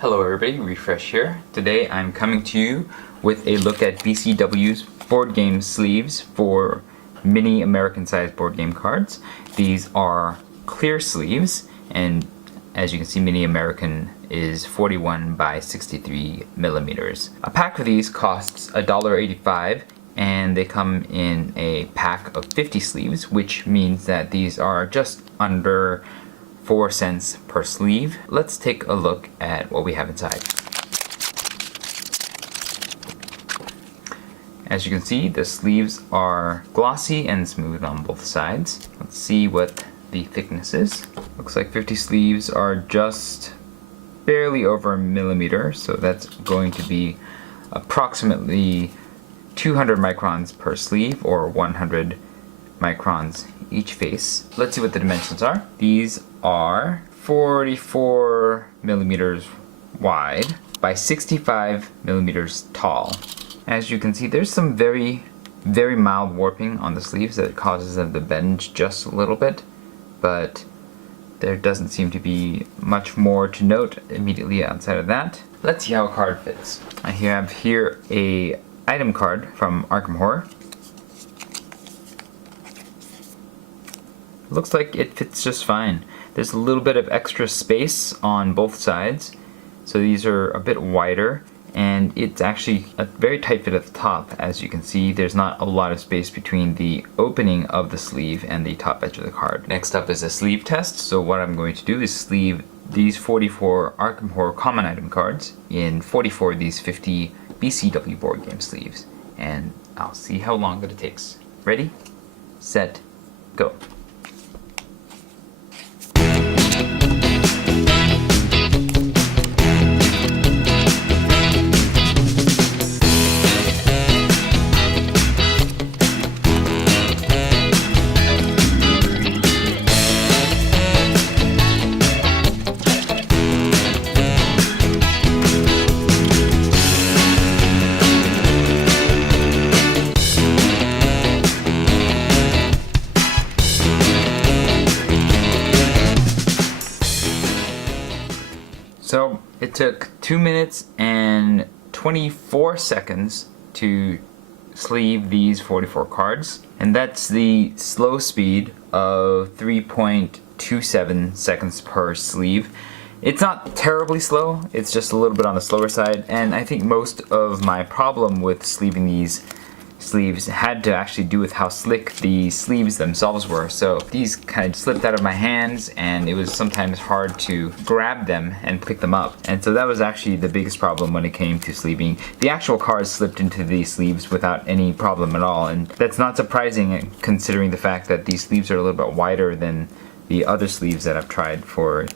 Hello everybody, Refresh here. Today I'm coming to you with a look at BCW's board game sleeves for mini American sized board game cards. These are clear sleeves, and as you can see, mini American is 41 by 63 millimeters. A pack of these costs $1.85, and they come in a pack of 50 sleeves, which means that these are just under 4 cents per sleeve. Let's take a look at what we have inside. As you can see, the sleeves are glossy and smooth on both sides. Let's see what the thickness is. Looks like 50 sleeves are just barely over a millimeter, so that's going to be approximately 200 microns per sleeve, or 100 microns each face. Let's see what the dimensions are. These are 44 millimeters wide by 65 millimeters tall. As you can see, there's some very mild warping on the sleeves that causes them to bend just a little bit, but there doesn't seem to be much more to note immediately outside of that. Let's see how a card fits. I have here a item card from Arkham Horror. Looks like it fits just fine. There's a little bit of extra space on both sides, so these are a bit wider, and it's actually a very tight fit at the top. As you can see, there's not a lot of space between the opening of the sleeve and the top edge of the card. Next up is a sleeve test. So what I'm going to do is sleeve these 44 Arkham Horror common item cards in 44 of these 50 BCW board game sleeves, and I'll see how long that it takes. Ready, set, go. So it took 2 minutes and 24 seconds to sleeve these 44 cards, and that's the slow speed of 3.27 seconds per sleeve. It's not terribly slow, it's just a little bit on the slower side, and I think most of my problem with sleeving these sleeves had to actually do with how slick the sleeves themselves were. So these kind of slipped out of my hands, and it was sometimes hard to grab them and pick them up. And so that was actually the biggest problem when it came to sleeving. The actual cards slipped into these sleeves without any problem at all, and that's not surprising considering the fact that these sleeves are a little bit wider than the other sleeves that I've tried for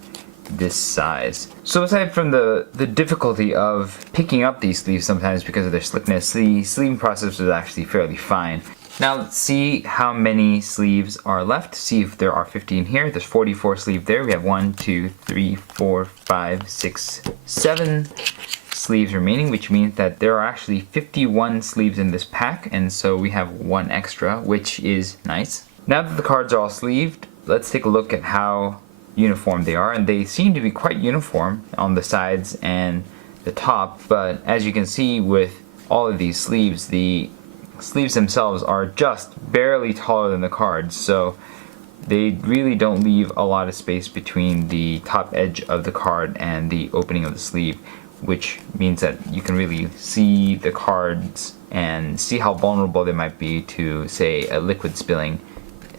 this size. So aside from the difficulty of picking up these sleeves sometimes because of their slickness, the sleeving process was actually fairly fine. Now let's see how many sleeves are left. See if there are 15 here. There's 44 sleeves there. We have 1, 2, 3, 4, 5, 6, 7 sleeves remaining, which means that there are actually 51 sleeves in this pack, and so we have 1 extra, which is nice. Now that the cards are all sleeved, let's take a look at how uniform they are, and they seem to be quite uniform on the sides and the top, but as you can see with all of these sleeves, the sleeves themselves are just barely taller than the cards, so they really don't leave a lot of space between the top edge of the card and the opening of the sleeve, which means that you can really see the cards and see how vulnerable they might be to, say, a liquid spilling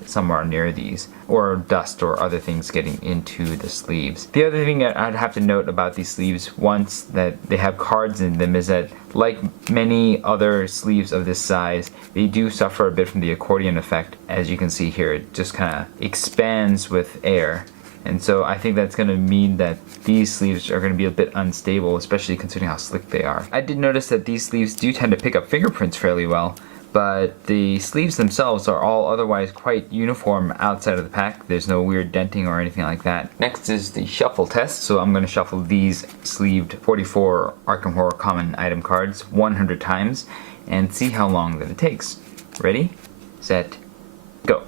somewhere near these, or dust or other things getting into the sleeves. The other thing that I'd have to note about these sleeves, once that they have cards in them, is that like many other sleeves of this size, they do suffer a bit from the accordion effect. As you can see here, it just kind of expands with air, and so I think that's going to mean that these sleeves are going to be a bit unstable, especially considering how slick they are. I did notice that these sleeves do tend to pick up fingerprints fairly well, but the sleeves themselves are all otherwise quite uniform outside of the pack. There's no weird denting or anything like that. Next is the shuffle test, so I'm going to shuffle these sleeved 44 Arkham Horror common item cards 100 times and see how long that it takes. Ready, set, go.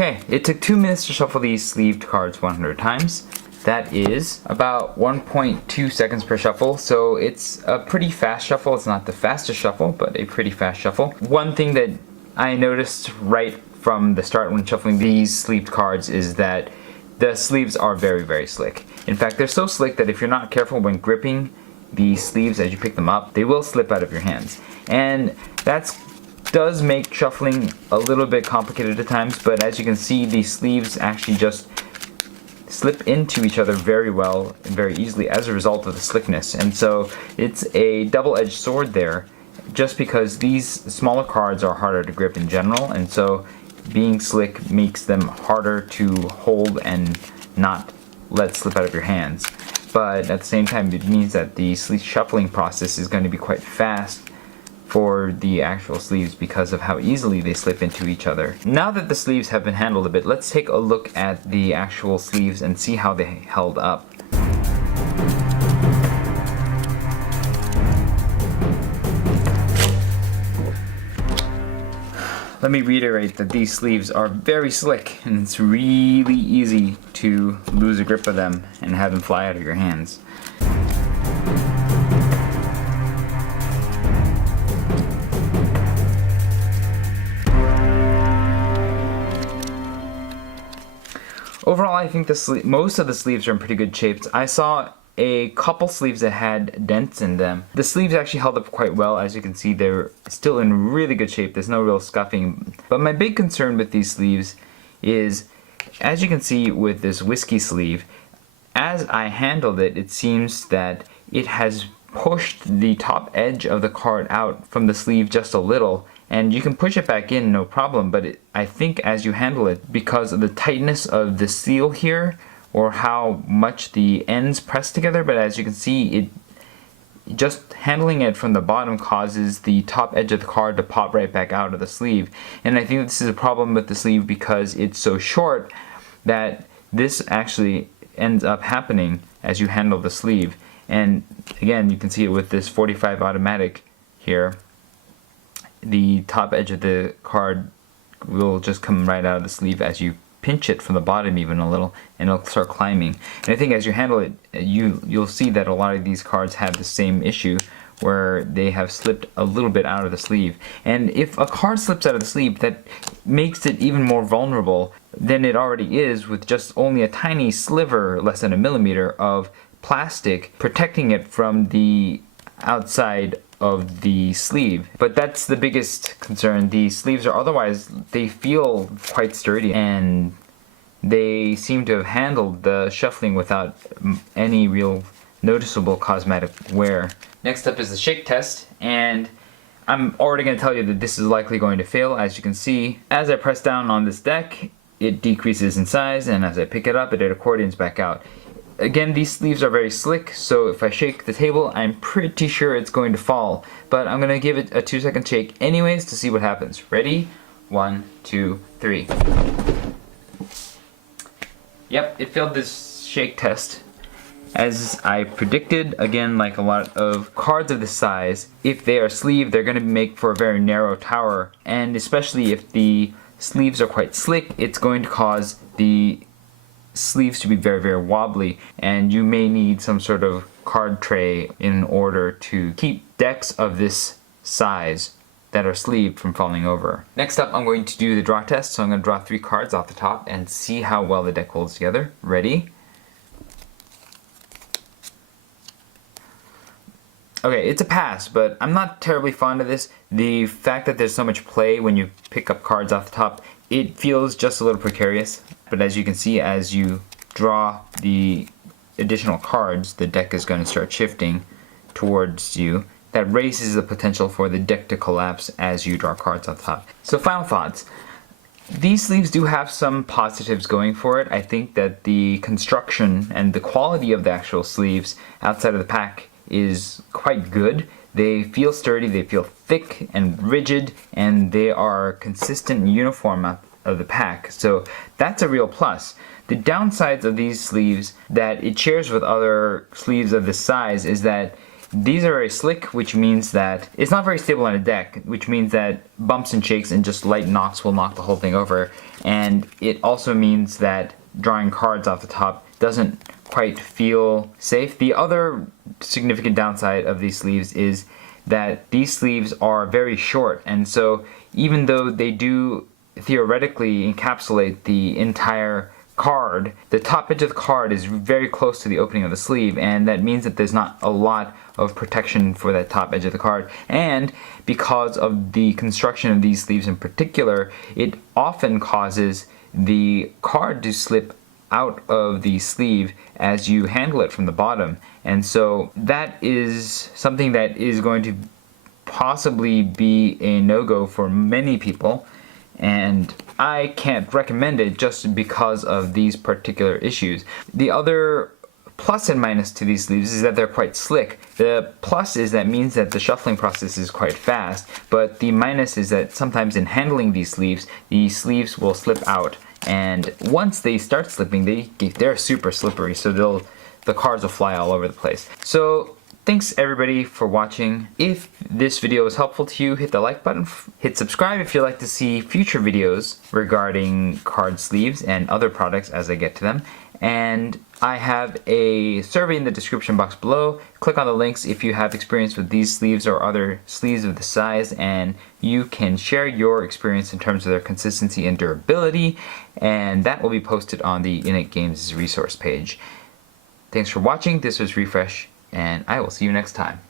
Okay, it took 2 minutes to shuffle these sleeved cards 100 times. That is about 1.2 seconds per shuffle, so it's a pretty fast shuffle. It's not the fastest shuffle, but a pretty fast shuffle. One thing that I noticed right from the start when shuffling these sleeved cards is that the sleeves are very, very slick. In fact, they're so slick that if you're not careful when gripping the sleeves as you pick them up, they will slip out of your hands. And that does make shuffling a little bit complicated at times, but as you can see, the sleeves actually just slip into each other very well and very easily as a result of the slickness. And so it's a double-edged sword there, just because these smaller cards are harder to grip in general, and so being slick makes them harder to hold and not let slip out of your hands. But at the same time, it means that the sleeve shuffling process is going to be quite fast for the actual sleeves because of how easily they slip into each other. Now that the sleeves have been handled a bit, let's take a look at the actual sleeves and see how they held up. Let me reiterate that these sleeves are very slick, and it's really easy to lose a grip of them and have them fly out of your hands. Overall, I think most of the sleeves are in pretty good shape. I saw a couple sleeves that had dents in them. The sleeves actually held up quite well. As you can see, they're still in really good shape. There's no real scuffing. But my big concern with these sleeves is, as you can see with this whiskey sleeve, as I handled it, it seems that it has pushed the top edge of the card out from the sleeve just a little. And you can push it back in, no problem, but I think as you handle it, because of the tightness of the seal here, or how much the ends press together, but as you can see, just handling it from the bottom causes the top edge of the card to pop right back out of the sleeve. And I think this is a problem with the sleeve because it's so short that this actually ends up happening as you handle the sleeve. And again, you can see it with this 45 automatic here. The top edge of the card will just come right out of the sleeve as you pinch it from the bottom even a little, and it'll start climbing. And I think as you handle it, you'll see that a lot of these cards have the same issue where they have slipped a little bit out of the sleeve. And if a card slips out of the sleeve, that makes it even more vulnerable than it already is, with just only a tiny sliver, less than a millimeter, of plastic protecting it from the outside of the sleeve. But that's the biggest concern. The sleeves are otherwise, they feel quite sturdy, and they seem to have handled the shuffling without any real noticeable cosmetic wear. Next up is the shake test, and I'm already going to tell you that this is likely going to fail. As you can see, as I press down on this deck, it decreases in size, and as I pick it up, it accordions back out. Again, these sleeves are very slick, so if I shake the table, I'm pretty sure it's going to fall. But I'm going to give it a 2-second shake anyways to see what happens. Ready? 1, 2, 3. Yep, it failed this shake test. As I predicted, again, like a lot of cards of this size, if they are sleeved, they're going to make for a very narrow tower. And especially if the sleeves are quite slick, it's going to cause the sleeves to be very, very wobbly, and you may need some sort of card tray in order to keep decks of this size that are sleeved from falling over. Next up, I'm going to do the draw test, so I'm going to draw 3 cards off the top and see how well the deck holds together. Ready? Okay, it's a pass, but I'm not terribly fond of this. The fact that there's so much play when you pick up cards off the top, it feels just a little precarious. But as you can see, as you draw the additional cards, the deck is going to start shifting towards you. That raises the potential for the deck to collapse as you draw cards off the top. So final thoughts. These sleeves do have some positives going for it. I think that the construction and the quality of the actual sleeves outside of the pack is quite good. They feel sturdy, they feel thick and rigid, and they are consistent and uniform out of the pack. So that's a real plus. The downsides of these sleeves that it shares with other sleeves of this size is that these are very slick, which means that it's not very stable on a deck, which means that bumps and shakes and just light knocks will knock the whole thing over. And it also means that drawing cards off the top doesn't quite feel safe. The other significant downside of these sleeves is that these sleeves are very short, and so even though they do theoretically encapsulate the entire card, the top edge of the card is very close to the opening of the sleeve, and that means that there's not a lot of protection for that top edge of the card. And because of the construction of these sleeves in particular, it often causes the card to slip out of the sleeve as you handle it from the bottom. And so that is something that is going to possibly be a no-go for many people, and I can't recommend it just because of these particular issues. The other plus and minus to these sleeves is that they're quite slick. The plus is that means that the shuffling process is quite fast, but the minus is that sometimes in handling these sleeves, the sleeves will slip out, and once they start slipping, they're super slippery, so the cards will fly all over the place. So thanks everybody for watching. If this video was helpful to you, hit the like button, hit subscribe if you'd like to see future videos regarding card sleeves and other products as I get to them. And I have a survey in the description box below. Click on the links if you have experience with these sleeves or other sleeves of the size, and you can share your experience in terms of their consistency and durability, and that will be posted on the Innate Games resource page. Thanks for watching. This was Refresh, and I will see you next time.